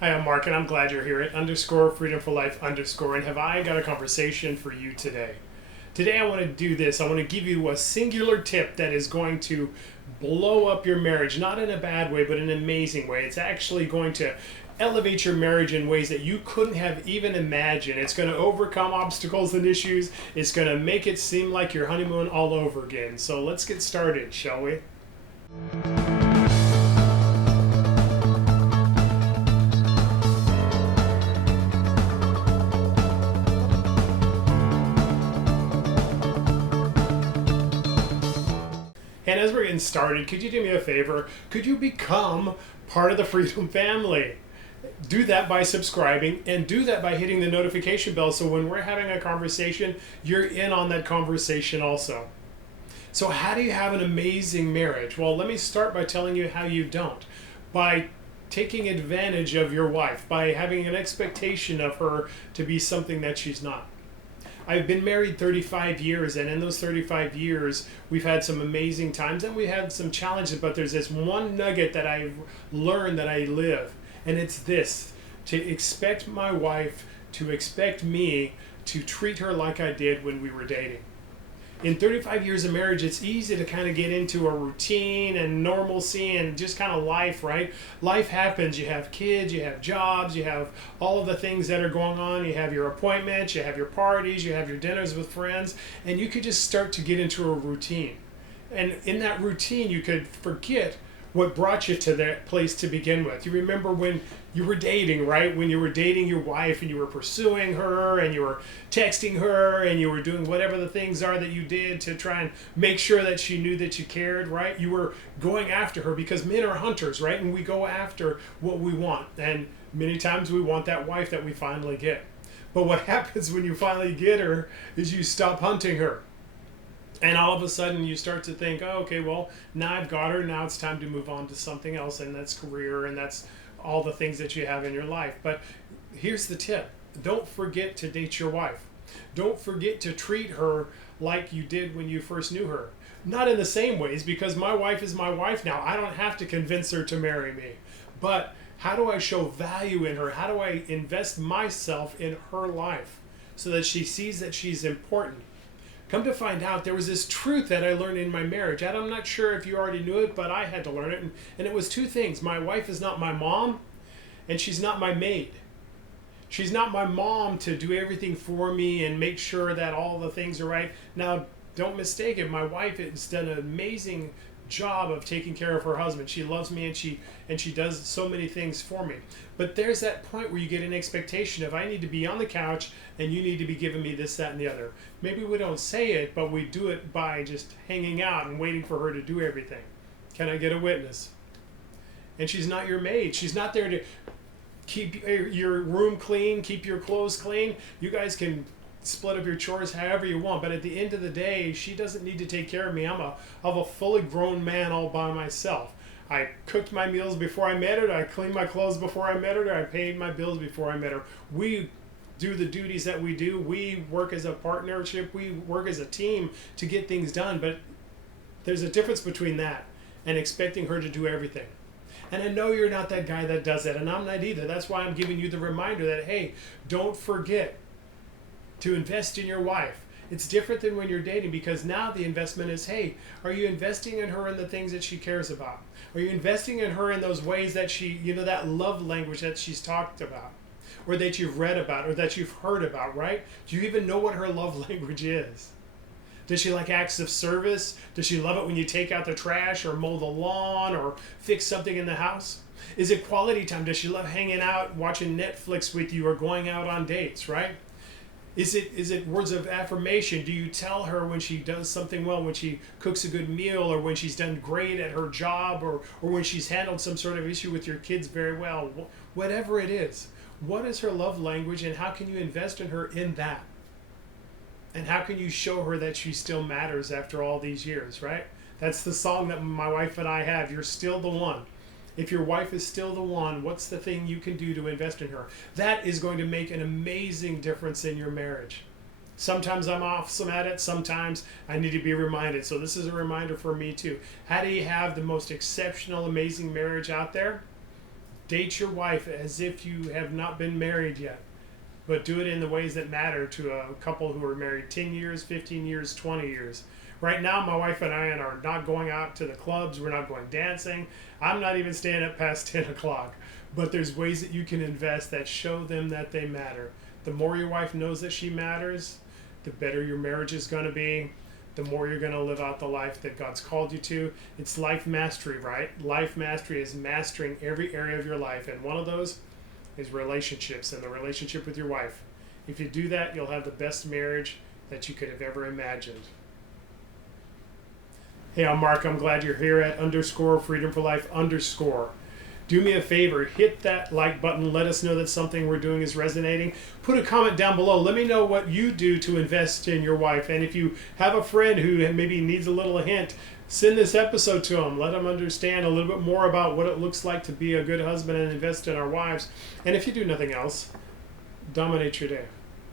Hi, I'm Mark, and I'm glad you're here at underscore freedom for life underscore. And have I got a conversation for you today? Today, I want to do this. I want to give you a singular tip that is going to blow up your marriage, not in a bad way, but in an amazing way. It's actually going to elevate your marriage in ways that you couldn't have even imagined. It's going to overcome obstacles and issues. It's going to make it seem like your honeymoon all over again. So let's get started, shall we? And as we're getting started, could you do me a favor? Could you become part of the Freedom family? Do that by subscribing and do that by hitting the notification bell so when we're having a conversation, you're in on that conversation also. So, how do you have an amazing marriage? Well, let me start by telling you how you don't. By taking advantage of your wife, by having an expectation of her to be something that she's not. I've been married 35 years, and in those 35 years, we've had some amazing times and we had some challenges, but there's this one nugget that I've learned that I live, and it's this: to expect my wife to expect me to treat her like I did when we were dating. In 35 years of marriage, it's easy to kind of get into a routine and normalcy and just kind of life, right? Life happens. You have kids, you have jobs, you have all of the things that are going on. You have your appointments, you have your parties, you have your dinners with friends, and you could just start to get into a routine. And in that routine, you could forget what brought you to that place to begin with. You remember when you were dating, right? When you were dating your wife and you were pursuing her and you were texting her and you were doing whatever the things are that you did to try and make sure that she knew that you cared, right? You were going after her because men are hunters, right? And we go after what we want. And many times we want that wife that we finally get. But what happens when you finally get her is you stop hunting her. And all of a sudden you start to think, oh, okay, well, now I've got her. Now it's time to move on to something else, and that's career, and that's all the things that you have in your life. But here's the tip. Don't forget to date your wife. Don't forget to treat her like you did when you first knew her. Not in the same ways, because my wife is my wife now. I don't have to convince her to marry me. But how do I show value in her? How do I invest myself in her life so that she sees that she's important? Come to find out, there was this truth that I learned in my marriage. And I'm not sure if you already knew it, but I had to learn it. And it was two things. My wife is not my mom, and she's not my maid. She's not my mom to do everything for me and make sure that all the things are right. Now, don't mistake it. My wife has done an amazing job of taking care of her husband. She loves me, and she does so many things for me. But there's that point where you get an expectation of, I need to be on the couch and you need to be giving me this, that, and the other. Maybe we don't say it, but we do it by just hanging out and waiting for her to do everything. Can I get a witness? And she's not your maid. She's not there to keep your room clean, keep your clothes clean. You guys can split up your chores however you want, but at the end of the day, she doesn't need to take care of me. I'm a fully grown man all by myself. I cooked my meals before I met her. I cleaned my clothes before I met her. I paid my bills before I met her. We do the duties that we do. We work as a partnership. We work as a team to get things done. But there's a difference between that and expecting her to do everything. And I know you're not that guy that does that, and I'm not either. That's why I'm giving you the reminder that, hey, don't forget to invest in your wife. It's different than when you're dating, because now the investment is, hey, are you investing in her in the things that she cares about? Are you investing in her in those ways that she, that love language that she's talked about, or that you've read about, or that you've heard about, right? Do you even know what her love language is? Does she like acts of service? Does she love it when you take out the trash or mow the lawn or fix something in the house? Is it quality time? Does she love hanging out, watching Netflix with you, or going out on dates, right? Is it words of affirmation? Do you tell her when she does something well, when she cooks a good meal, or when she's done great at her job, or when she's handled some sort of issue with your kids very well? Whatever it is, what is her love language, and how can you invest in her in that? And how can you show her that she still matters after all these years, right? That's the song that my wife and I have, You're Still the One. If your wife is still the one, what's the thing you can do to invest in her? That is going to make an amazing difference in your marriage. Sometimes I'm awesome at it. Sometimes I need to be reminded. So this is a reminder for me too. How do you have the most exceptional, amazing marriage out there? Date your wife as if you have not been married yet, but do it in the ways that matter to a couple who are married 10 years, 15 years, 20 years. Right now, my wife and I are not going out to the clubs. We're not going dancing. I'm not even staying up past 10 o'clock. But there's ways that you can invest that show them that they matter. The more your wife knows that she matters, the better your marriage is going to be. The more you're going to live out the life that God's called you to. It's life mastery, right? Life mastery is mastering every area of your life. And one of those is relationships and the relationship with your wife. If you do that, you'll have the best marriage that you could have ever imagined. Hey, I'm Mark. I'm glad you're here at _freedom4life_. Do me a favor, hit that like button. Let us know that something we're doing is resonating. Put a comment down below. Let me know what you do to invest in your wife. And if you have a friend who maybe needs a little hint, send this episode to them. Let them understand a little bit more about what it looks like to be a good husband and invest in our wives. And if you do nothing else, dominate your day.